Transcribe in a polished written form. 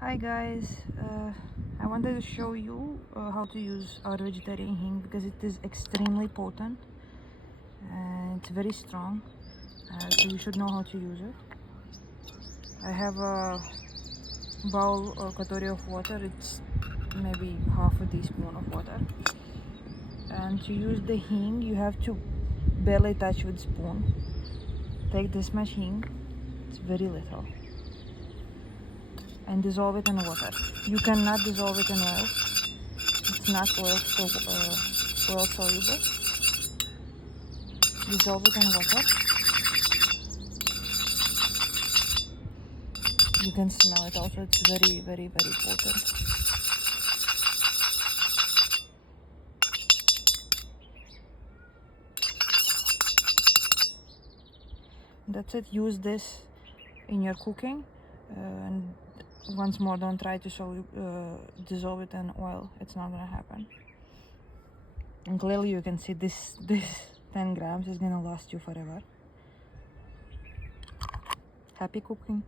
Hi guys, I wanted to show you how to use our vegetarian hing because it is extremely potent and it's very strong, so you should know how to use it. I have a bowl or katori of water. It's maybe half a teaspoon of water, and to use the hing you have to barely touch with spoon. Take this much hing, it's very little, and dissolve it in water. You cannot dissolve it in oil. It's not oil soluble. Dissolve it in water. You can smell it also. It's very, very, very potent. That's it. Use this in your cooking, and once more, don't try to dissolve it in oil. It's not gonna happen. And clearly, you can see this 10 grams is gonna last you forever. Happy cooking.